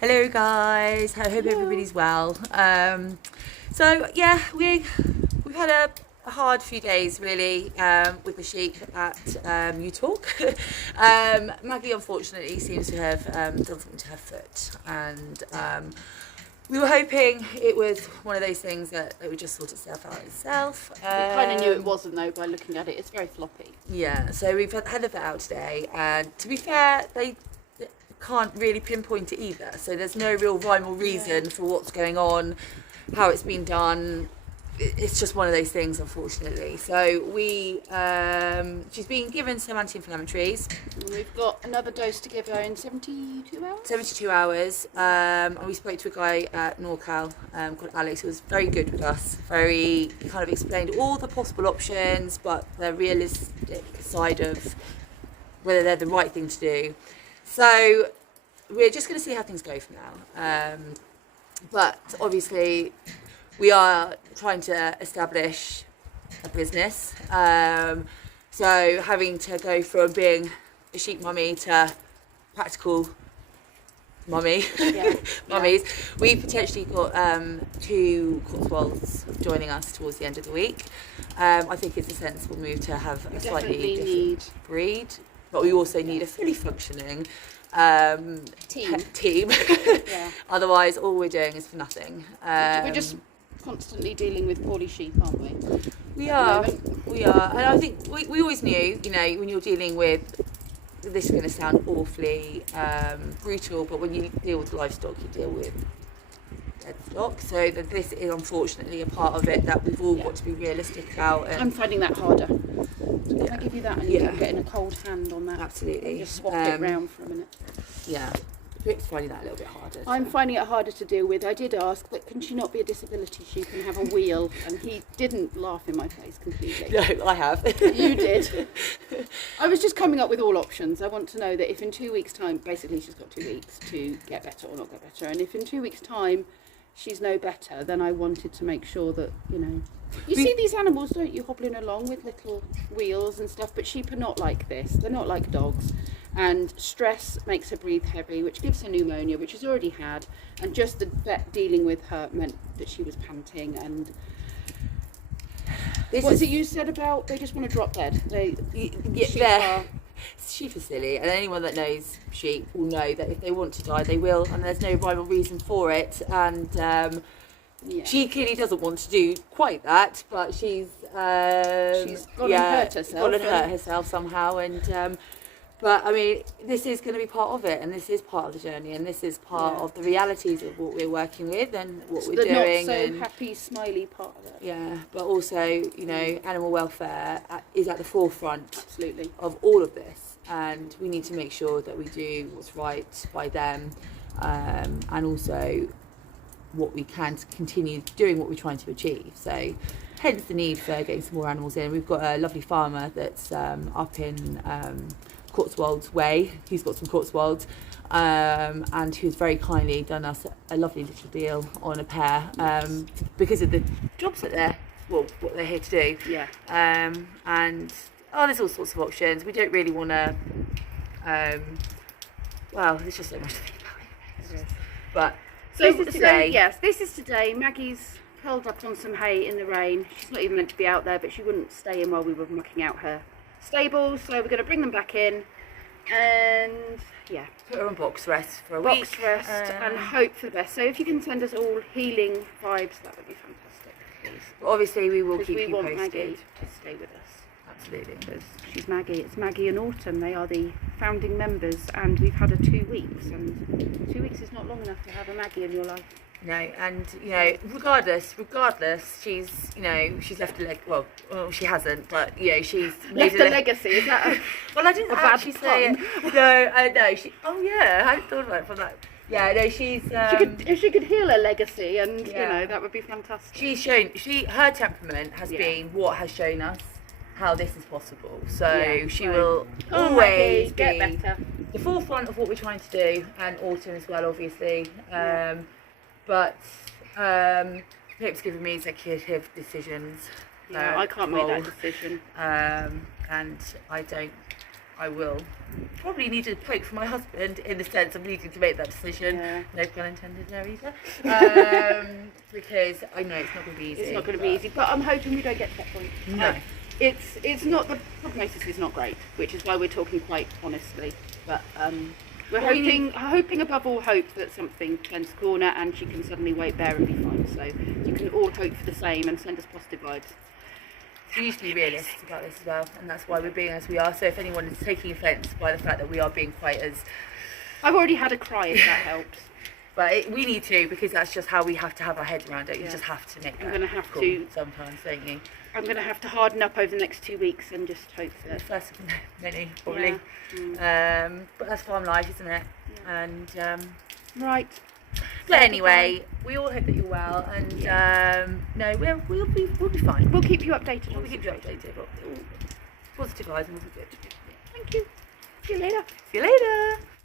Hello guys, I hope everybody's well. So yeah, we've had a hard few days really with the sheep at U Talk. Maggie unfortunately seems to have done something to her foot, and we were hoping it was one of those things that would just sort itself out itself. We kind of knew it wasn't though by looking at it. It's very floppy. Yeah, so we've had the vet out today, and to be fair, they can't really pinpoint it either. So there's no real rhyme or reason for what's going on, how it's been done. It's just one of those things, unfortunately. So she's been given some anti-inflammatories. We've got another dose to give her in 72 hours. 72 hours. And we spoke to a guy at NorCal called Alex, who was very good with us. He kind of explained all the possible options, but the realistic side of whether they're the right thing to do. So we're just going to see how things go from now. But obviously we are trying to establish a business. So having to go from being a sheep mummy to practical mummy, mummies. We potentially got 2 Cotswolds joining us towards the end of the week. I think it's a sensible move to have a slightly different breed. But we also need a fully functioning team. Yeah. Otherwise, all we're doing is for nothing. We're just constantly dealing with poorly sheep, aren't we? We are. And I think we always knew, when you're dealing with, this is going to sound awfully brutal, but when you deal with livestock, you deal with dead stock. So that this is unfortunately a part of it that we've all got to be realistic about. And I'm finding that harder. Can I give you that? And you're getting a cold hand on that. Absolutely. Just swap it round for a minute. Yeah. It's finding that a little bit harder. I'm finding it harder to deal with. I did ask, but can she not be a disability sheep and have a wheel? And he didn't laugh in my face completely. No, I have. You did. I was just coming up with all options. I want to know that if in 2 weeks' time, basically she's got 2 weeks to get better or not get better, and if in 2 weeks' time she's no better, then I wanted to make sure that, You see these animals, don't you, hobbling along with little wheels and stuff, but sheep are not like this. They're not like dogs. And stress makes her breathe heavy, which gives her pneumonia, which she's already had. And just the vet dealing with her meant that she was panting. And what is it you said about they just want to drop dead? Sheep are silly, and anyone that knows sheep will know that if they want to die, they will, and there's no rhyme or reason for it. And she clearly doesn't want to do quite that, but she's gone and hurt herself somehow. And but I mean, this is going to be part of it, and this is part of the journey, and this is part of the realities of what we're working with and what we're doing. Not so happy, smiley part of it. Yeah, but also, animal welfare is at the forefront. Absolutely. Of all of this, and we need to make sure that we do what's right by them, and also what we can to continue doing what we're trying to achieve. So hence the need for getting some more animals in. We've got a lovely farmer that's up in Cotswolds Way. He's got some Cotswolds, and who's very kindly done us a lovely little deal on a pair because of the jobs that what they're here to do. Yeah. And there's all sorts of options. We don't really want to. There's just so much to think about. But this is today. Maggie's curled up on some hay in the rain. She's not even meant to be out there, but she wouldn't stay in while we were mucking out her stables, so we're going to bring them back in and put her on box rest for a box week. Rest and hope for the best. So if you can send us all healing vibes, that would be fantastic, please. Obviously we will keep you posted. We want Maggie to stay with us. Absolutely. Because she's Maggie. It's Maggie and Autumn. They are the founding members, and we've had her 2 weeks, and 2 weeks is not long enough to have a Maggie in your life. No, and regardless, she's left a leg. Well, she hasn't, but she's left a legacy. Is that well, I didn't actually say it. No, she. Oh yeah, I hadn't thought about it from that. Yeah, no, she's. If she could heal her legacy, and that would be fantastic. She's shown. Her temperament has been what has shown us how this is possible. So she will always get be better. The forefront of what we're trying to do, and Autumn as well, obviously. But Pip's given me executive decisions. I can't make that decision. And I I will probably need a poke from my husband in the sense of needing to make that decision. Yeah. No pun intended there either. Because I know it's not going to be easy. It's not going to be easy, but I'm hoping we don't get to that point. No. It's not, the prognosis is not great, which is why we're talking quite honestly. But we're hoping above all hope that something turns the corner and she can suddenly weight bear and be fine. So you can all hope for the same and send us positive vibes. We used to be realistic about this as well, and that's why we're being as we are. So if anyone is taking offence by the fact that we are being quite as... I've already had a cry, if that helps. But we need to, because that's just how we have to have our head around it. You Yeah. just have to make that I'm going to have call to... sometimes, don't you? I'm going to have to harden up over the next 2 weeks and just hope The that... first of many, probably. Yeah. But that's farm life, isn't it? Yeah. And... Right. But anyway, we all hope that you're well, and no, we'll be fine. We'll keep you updated. We'll keep you updated. But positive eyes and we'll be good. Thank you. See you later. See you later.